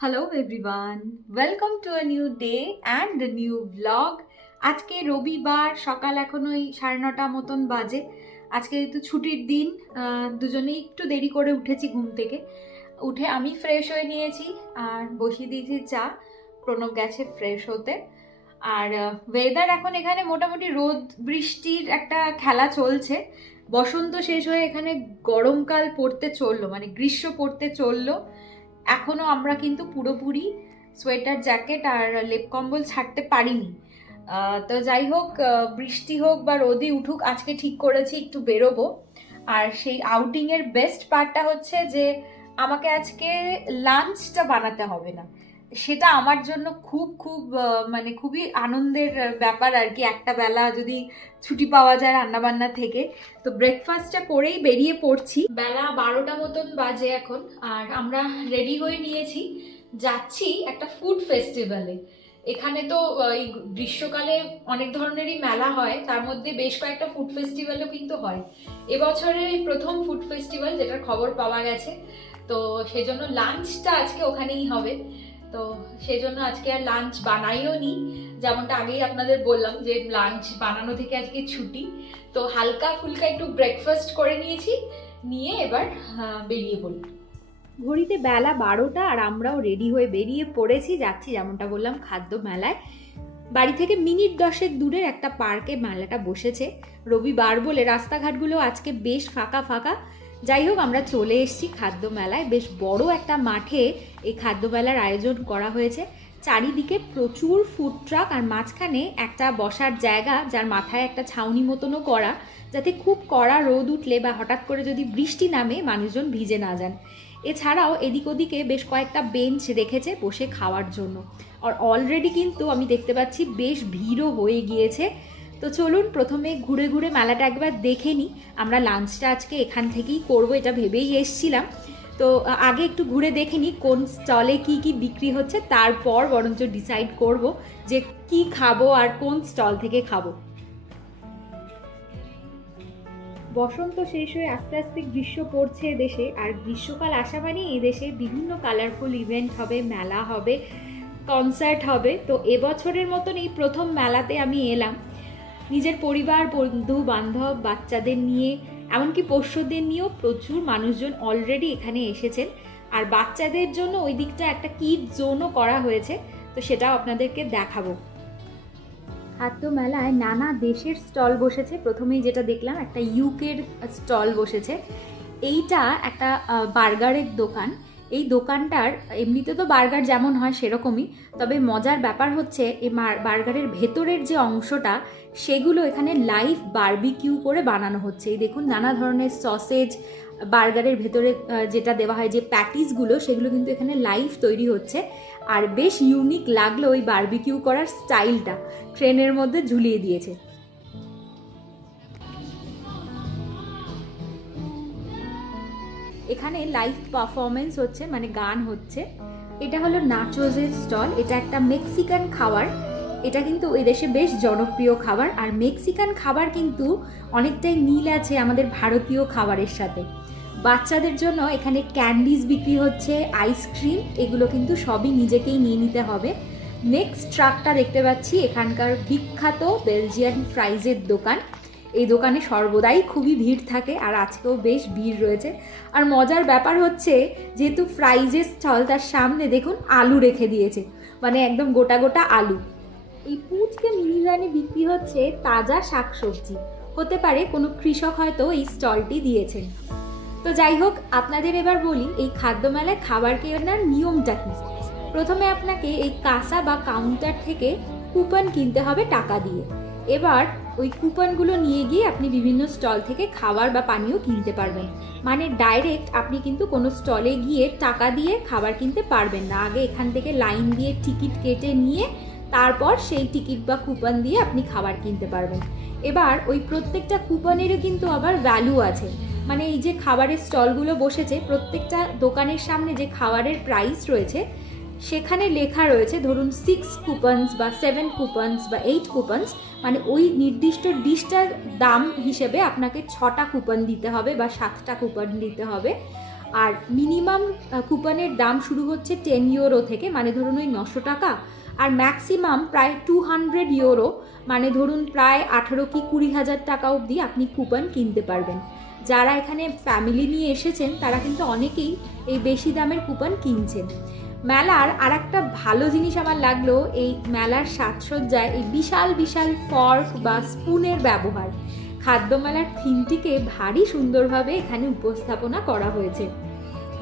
Hello everyone welcome to a new day and a new vlog আজকে রবিবার, সকাল এখন ওই সাড়ে নটা মতন বাজে। আজকে যেহেতু ছুটির দিন দুজনেই একটু দেরি করে উঠেছি ঘুম থেকে। উঠে আমি ফ্রেশ হয়ে নিয়েছি আর বসিয়ে দিয়েছি চা। প্রণব গেছে ফ্রেশ হতে। আর ওয়েদার এখন এখানে মোটামুটি রোদ, বৃষ্টির একটা খেলা চলছে। বসন্ত শেষ হয়ে এখানে গরমকাল পড়তে চলল মানে গ্রীষ্ম পড়তে চলল। এখনও আমরা কিন্তু পুরোপুরি সোয়েটার, জ্যাকেট আর লেপ কম্বল ছাড়তে পারিনি। তো যাই হোক বৃষ্টি হোক বা রোদি উঠুক, আজকে ঠিক করেছি, একটু বেরোবো। আর সেই আউটিংয়ের বেস্ট পার্টটা হচ্ছে যে, আমাকে আজকে লাঞ্চটা বানাতে হবে না। সেটা আমার জন্য খুব খুব মানে খুবই আনন্দের ব্যাপার আর কি। একটা বেলা যদি ছুটি পাওয়া যায় রান্নাবান্না থেকে, তো ব্রেকফাস্টটা করেই বেরিয়ে পড়ছি। বেলা বারোটা মতন বাজে এখন, আর আমরা রেডি হয়ে নিয়েছি। যাচ্ছি একটা ফুড ফেস্টিভ্যালে এখানে তো এই গ্রীষ্মকালে অনেক ধরনেরই মেলা হয়, তার মধ্যে বেশ কয়েকটা ফুড ফেস্টিভ্যালও কিন্তু হয়। এবছরে প্রথম ফুড ফেস্টিভ্যাল যেটার খবর পাওয়া গেছে, তো সেজন্য লাঞ্চটা আজকে ওখানেই হবে। তো সেই জন্য আজকে আর লাঞ্চ বানাইও নি। যেমনটা আগেই আপনাদের বললাম যে লাঞ্চ বানানো থেকে আজকে ছুটি। তো হালকা ফুলকা একটু ব্রেকফাস্ট করে নিয়েছি। নিয়ে এবার বেরিয়ে পড়ি। ঘড়িতে বেলা বারোটা আর আমরাও রেডি হয়ে বেরিয়ে পড়েছি, যাচ্ছি যেমনটা বললাম খাদ্য মেলায়। বাড়ি থেকে মিনিট দশেক দূরের একটা পার্কে মেলাটা বসেছে। রবিবার বলে রাস্তাঘাটগুলো আজকে বেশ ফাঁকা ফাঁকা। যাই হোক, আমরা চলে এসেছি খাদ্য মেলায় বেশ বড় একটা মাঠে এই খাদ্য মেলার আয়োজন করা হয়েছে। চারিদিকে প্রচুর ফুড ট্রাক আর মাঝখানে একটা বসার জায়গা যার মাথায় একটা ছাউনি মতনও করা, যাতে খুব কড়া রোদ উঠলে বা হঠাৎ করে যদি বৃষ্টি নামে মানুষজন ভিজে না যান। এছাড়াও এদিক ওদিকে বেশ কয়েকটা বেঞ্চ রেখেছে বসে খাওয়ার জন্য। আর অলরেডি কিন্তু আমি দেখতে পাচ্ছি বেশ ভিড়ও হয়ে গিয়েছে। তো চলুন প্রথমে ঘুরে ঘুরে মেলাটা একবার দেখে নিই। আমরা লাঞ্চটা আজকে এখান থেকেই করব, এটা ভেবেই এসছিলাম। তো আগে একটু ঘুরে দেখে নিই কোন স্টলে কি কি বিক্রি হচ্ছে, তারপর বরঞ্চ ডিসাইড করব যে কি খাব আর কোন স্টল থেকে খাব। বসন্ত শেষ হয়ে আস্তে আস্তে গ্রীষ্ম পড়ছে দেশে, আর গ্রীষ্মকাল আসা মানে এই দেশে বিভিন্ন কালারফুল ইভেন্ট হবে, মেলা হবে কনসার্ট হবে। তো এবছরের মতন এই প্রথম মেলাতে আমি এলাম। নিজের পরিবার, বন্ধু, বান্ধব, বাচ্চাদের নিয়ে, এমনকি পোষ্যদের নিয়েও প্রচুর মানুষজন অলরেডি এখানে এসেছেন। আর বাচ্চাদের জন্য ওই দিকটা একটা কিড জোনও করা হয়েছে, তো সেটাও আপনাদেরকে দেখাবো। খাদ্য মেলায় নানা দেশের স্টল বসেছে। প্রথমেই যেটা দেখলাম, একটা ইউকের স্টল বসেছে। এইটা একটা বার্গারের দোকান। এই দোকানটার, এমনিতে তো বার্গার যেমন হয় সেরকমই, তবে মজার ব্যাপার হচ্ছে এই বার্গারের ভেতরের যে অংশটা, সেগুলো এখানে লাইভ বার্বিকিউ করে বানানো হচ্ছে। এই দেখুন, নানা ধরনের সসেজ বার্গারের ভেতরে যেটা দেওয়া হয়, যে প্যাটিসগুলো সেগুলো কিন্তু এখানে লাইভ তৈরি হচ্ছে। আর বেশ ইউনিক লাগল ওই বার্বিকিউ করার স্টাইলটা ট্রেনের মধ্যে ঝুলিয়ে দিয়েছে। এখানে লাইভ পারফরমেন্স হচ্ছে মানে গান হচ্ছে। এটা হলো নাচোজের স্টল, এটা একটা মেক্সিকান খাবার। এটা কিন্তু এই দেশে বেশ জনপ্রিয় খাবার, আর মেক্সিকান খাবার কিন্তু অনেকটাই মিল আছে আমাদের ভারতীয় খাবারের সাথে। বাচ্চাদের জন্য এখানে ক্যান্ডিজ বিক্রি হচ্ছে আইসক্রিম এগুলো কিন্তু সবই নিজেকেই নিয়ে নিতে হবে। নেক্সট ট্রাকটা দেখতে পাচ্ছি, এখানকার বিখ্যাত বেলজিয়ান ফ্রাইজের দোকান। এই দোকানে সর্বদাই খুবই ভিড় থাকে আর আজকেও বেশ ভিড় রয়েছে। আর মজার ব্যাপার হচ্ছে যেহেতু ফ্রাইজের স্টল তার সামনে দেখুন আলু রেখে দিয়েছে মানে একদম গোটা গোটা আলু। এই পুচকে মিনিভানে বিক্রি হচ্ছে তাজা শাকসবজি, হতে পারে কোনো কৃষক হয়তো এই স্টলটি দিয়েছেন। তো যাই হোক, আপনাদের এবার বলি, এই খাদ্য মেলায় খাবার কেনার নিয়মটা কী? প্রথমে আপনাকে এই কাঁসা বা কাউন্টার থেকে কুপন কিনতে হবে টাকা দিয়ে। এবার ওই কুপনগুলো নিয়ে গিয়ে আপনি বিভিন্ন স্টল থেকে খাবার বা পানীয় কিনতে পারবেন। মানে ডাইরেক্ট আপনি কিন্তু কোনো স্টলে গিয়ে টাকা দিয়ে খাবার কিনতে পারবেন না। আগে এখান থেকে লাইন দিয়ে টিকিট কেটে নিয়ে তারপর সেই টিকিট বা কুপন দিয়ে আপনি খাবার কিনতে পারবেন। এবার ওই প্রত্যেকটা কুপনেরও কিন্তু আবার ভ্যালু আছে। মানে এই যে খাবারের স্টলগুলো বসেছে, প্রত্যেকটা দোকানের সামনে যে খাবারের প্রাইস রয়েছে সেখানে লেখা রয়েছে, ধরুন সিক্স কুপনস বা সেভেন কুপনস বা এইট কুপনস মানে ওই নির্দিষ্ট ডিশটার দাম হিসেবে আপনাকে ছটা কুপন দিতে হবে বা সাতটা কুপন দিতে হবে। আর মিনিমাম কুপনের দাম শুরু হচ্ছে টেন ইউরো থেকে মানে ধরুন ওই নশো টাকা। আর ম্যাক্সিমাম প্রায় টু হান্ড্রেড ইউরো মানে ধরুন প্রায় আঠেরো কি কুড়ি হাজার টাকা অবধি আপনি কুপন কিনতে পারবেন। যারা এখানে ফ্যামিলি নিয়ে এসেছেন, তারা কিন্তু অনেকেই এই বেশি দামের কুপন কিনছেন। মেলার আর একটা ভালো জিনিস আমার লাগল, এই মেলার সাজসজ্জায় এই বিশাল বিশাল ফর্ক বা স্পুনের ব্যবহার। খাদ্য মেলার থিমটিকে ভারী সুন্দরভাবে এখানে উপস্থাপনা করা হয়েছে।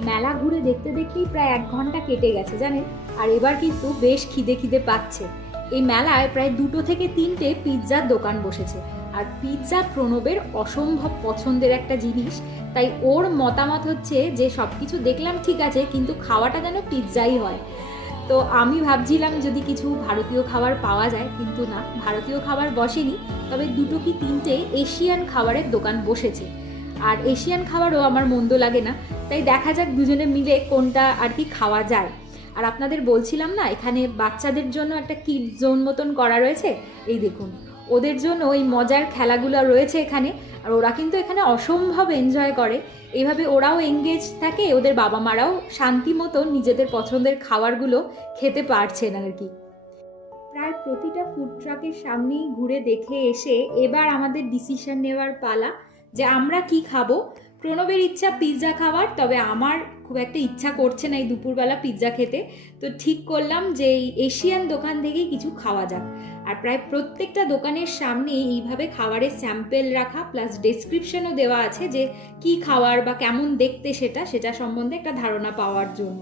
মেলা ঘুরে দেখতে দেখতেই প্রায় এক ঘণ্টা কেটে গেছে, জানেন? আর এবার কিন্তু বেশ খিদে খিদে পাচ্ছে। এই মেলায় প্রায় দুটো থেকে তিনটে পিৎজার দোকান বসেছে। আর পিৎজা প্রণবের অসম্ভব পছন্দের একটা জিনিস। তাই ওর মতামত হচ্ছে যে সব কিছু দেখলাম ঠিক আছে, কিন্তু খাওয়াটা যেন পিৎজাই হয়। তো আমি ভাবছিলাম যদি কিছু ভারতীয় খাবার পাওয়া যায়, কিন্তু না, ভারতীয় খাবার বসেনি। তবে দুটো কি তিনটে এশিয়ান খাবারের দোকান বসেছে। আর এশিয়ান খাবারও আমার মন্দ লাগে না। তাই দেখা যাক দুজনে মিলে কোনটা আর কি খাওয়া যায়। আর আপনাদের বলছিলাম না, এখানে বাচ্চাদের জন্য একটা কিড জোন মতন করা রয়েছে? এই দেখুন। ওদের জন্য ওই মজার খেলাগুলো রয়েছে এখানে, আর ওরা কিন্তু এখানে অসম্ভব এনজয় করে। এভাবে ওরাও এঙ্গেজ থাকে, ওদের বাবা মারাও শান্তি মতো নিজেদের পছন্দের খাবারগুলো খেতে পারছেন আর কি। প্রায় প্রতিটা ফুড ট্রাকের সামনেই ঘুরে দেখে এসে এবার আমাদের ডিসিশন নেওয়ার পালা যে আমরা কি খাব প্রণবের ইচ্ছা পিৎজা খাওয়ার, তবে আমার খুব একটা ইচ্ছা করছে না এই দুপুরবেলা পিৎজা খেতে। তো ঠিক করলাম যে এই এশিয়ান দোকান থেকেই কিছু খাওয়া যাক। আর প্রায় প্রত্যেকটা দোকানের সামনে এইভাবে খাবারের স্যাম্পেল রাখা প্লাস ডেসক্রিপশনও দেওয়া আছে যে কি খাওয়ার বা কেমন দেখতে সেটা সেটা সম্বন্ধে একটা ধারণা পাওয়ার জন্য।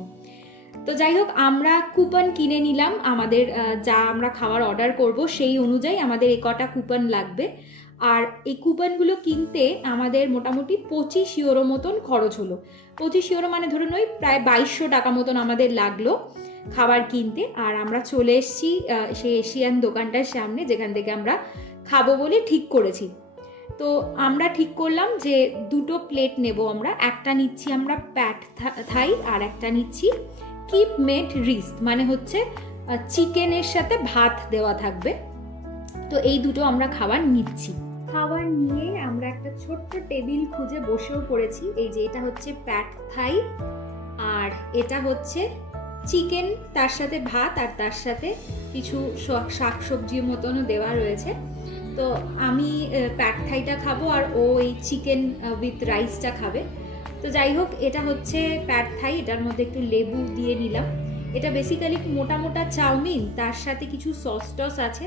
তো যাই হোক, আমরা কুপন কিনে নিলাম। আমাদের যা আমরা খাবার অর্ডার করব সেই অনুযায়ী আমাদের এ কটা কুপন লাগবে। আর এই কুপনগুলো কিনতে আমাদের মোটামুটি পঁচিশ ইউরো মতন খরচ হলো। পঁচিশ ইউরো মানে ধরুন ওই প্রায় বাইশশো টাকা মতন আমাদের লাগল খাবার কিনতে। আর আমরা চলে এসেছি সেই এশিয়ান দোকানটার সামনে যেখান থেকে আমরা খাব বলে ঠিক করেছি। তো আমরা ঠিক করলাম যে দুটো প্লেট নেব আমরা। একটা নিচ্ছি আমরা প্যাট থাই আর একটা নিচ্ছি কিপ মেড রিস্ট মানে হচ্ছে চিকেনের সাথে ভাত দেওয়া থাকবে। তো এই দুটো আমরা খাবার নিচ্ছি। খাবার নিয়ে আমরা একটা ছোট্ট টেবিল খুঁজে বসেও পড়েছি। এই যে এটা হচ্ছে প্যাট থাই, আর এটা হচ্ছে চিকেন, তার সাথে ভাত আর তার সাথে কিছু শাক সবজির মতনও দেওয়া রয়েছে। তো আমি প্যাট থাইটা খাব আর ও এই চিকেন উইথ রাইসটা খাবে। তো যাই হোক, এটা হচ্ছে প্যাট থাই, এটার মধ্যে একটু লেবু দিয়ে নিলাম। এটা বেসিক্যালি মোটা মোটা চাউমিন, তার সাথে কিছু সস টস আছে।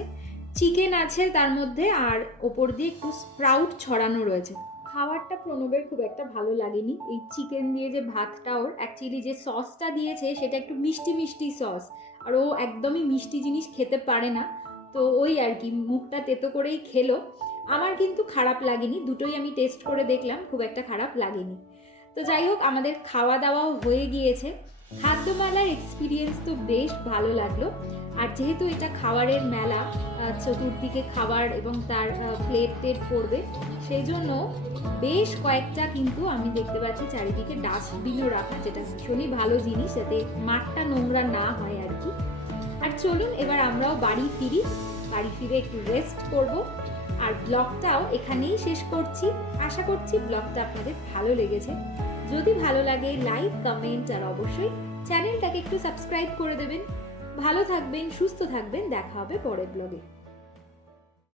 চিকেন আছে তার মধ্যে আর ওপর দিয়ে একটু স্প্রাউট ছড়ানো রয়েছে। খাবারটা প্রণবের খুব একটা ভালো লাগেনি। এই চিকেন দিয়ে যে ভাতটা ওর অ্যাকচুয়ালি যে সসটা দিয়েছে সেটা একটু মিষ্টি মিষ্টি সস আর ও একদমই মিষ্টি জিনিস খেতে পারে না। তো ওই আর কি, মুখটা তেতো করেই খেলো। আমার কিন্তু খারাপ লাগেনি, দুটোই আমি টেস্ট করে দেখলাম, খুব একটা খারাপ লাগেনি। তো যাই হোক, আমাদের খাওয়া দাওয়াও হয়ে গিয়েছে। খাদ্যমেলার এক্সপিরিয়েন্স তো বেশ ভালো লাগল। আর যেহেতু এটা খাবারের মেলা চতুর্দিকে খাবার এবং তার প্লেট টেট পড়বে, সেই জন্য বেশ কয়েকটা কিন্তু আমি দেখতে পাচ্ছি চারিদিকে ডাস্টবিনও রাখা, যেটা ভীষণই ভালো জিনিস, যাতে মাঠটা নোংরা না হয় আর কি। আর চলুন, এবার আমরাও বাড়ি ফিরি। বাড়ি ফিরে একটু রেস্ট করব। আর ব্লগটাও এখানেই শেষ করছি। আশা করছি ব্লগটা আপনাদের ভালো লেগেছে। যদি ভালো লাগে লাইক কমেন্ট আর অবশ্যই চ্যানেলটাকে একটু সাবস্ক্রাইব করে দেবেন। ভালো থাকবেন, সুস্থ থাকবেন, দেখা হবে পরের ব্লগে